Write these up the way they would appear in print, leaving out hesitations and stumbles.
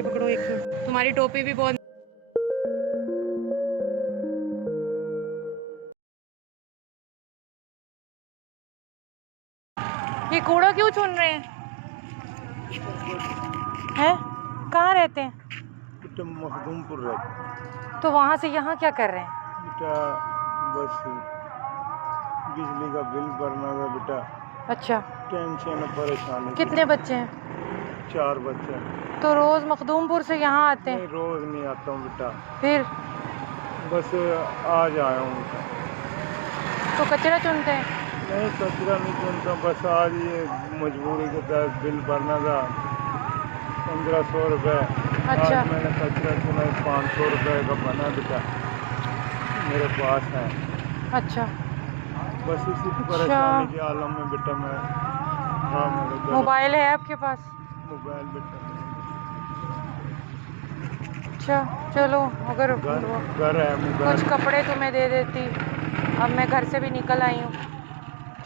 ये पकड़ो एक सूट। तुम्हारी टोपी भी बहुत। ये कूड़ा क्यों चुन रहे हैं? हैं? कहाँ रहते हैं? बेटा मखदूमपुर रहते। तो वहाँ से यहाँ क्या कर रहे हैं? बेटा बस बिजली का बिल भरना था बेटा। अच्छा। टेंशन परेशानी। कितने बच्चे हैं? 4 बच्चे हैं। तो रोज मखदूमपुर से यहाँ आते नहीं हैं? रोज नहीं आता हूँ बेटा, फिर? बस आज आया हूँ बेटा। तो कचरा चुनते हैं? नहीं कचरा नहीं चुनता, बस आज ये मजबूरी के तहत बिल भरना था 1500 रुपये। अच्छा। आज मैंने कचरा चुना 500 रुपये का बना बेटा मेरे पास है। अच्छा। बस इसी अच्छा। परेशानी के आलम में बेटा मैं हाँ मेरे घर मोबाइल है आपके पास? मोबाइल बेटा अच्छा चलो, अगर घर है मोबाइल। कुछ कपड़े तुम्हें दे देती। अब मैं घर से भी निकल आई हूँ।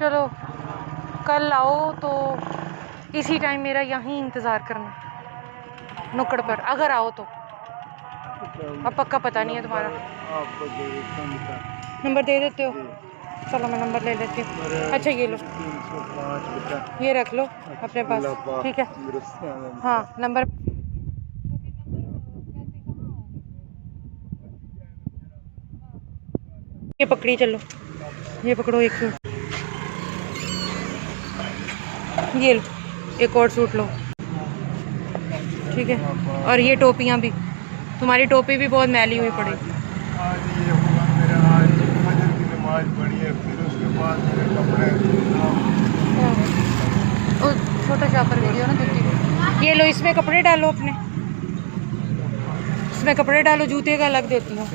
चलो कल आओ तो इसी टाइम मेरा यहीं इंतज़ार करना, नुक्कड़ पर, अगर आओ तो। अब पक्का पता नहीं है तुम्हारा। आपको दे देता हूँ बेटा। नंबर दे देते हो? जी। चलो मैं नंबर ले लेती हूँ। अच्छा ये लो, 305 बेटा। ये रख लो अपने पास, अल्लाह पाक ठीक है? दुरुस्त है बेटा। हाँ नंबर। ये पकड़ी, चलो ये पकड़ो एक सूट, ये लो एक और सूट लो, ठीक है? और ये टोपियाँ भी, तुम्हारी टोपी भी बहुत मैली हुई पड़ी। आज ये हुआ मेरा, आज फजर की नमाज पढ़ी है, फिर उसके बाद मेरे कपड़े छोटा शापर वीडियो ना जल्दी। ये लो इसमें कपड़े डालो अपने, इसमें कपड़े डालो, जूते का अलग देती हूँ,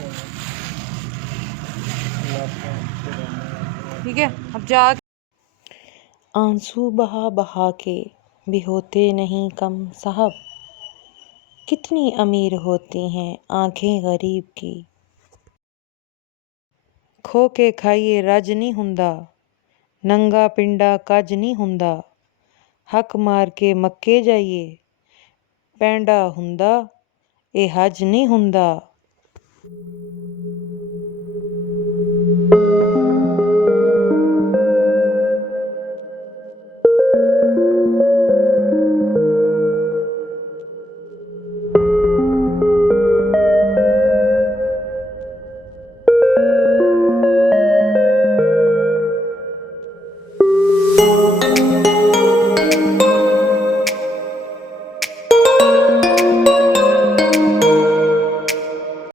ठीक है? अब जा। आंसू बहा बहा के भी होते नहीं कम साहब, कितनी अमीर होती हैं आंखें गरीब की। खो के खाइए रज नहीं हुंदा, नंगा पिंडा कज नहीं हुंदा, हक मार के मक्के जाइए पैंडा हुंदा, ए हज नहीं हुंदा।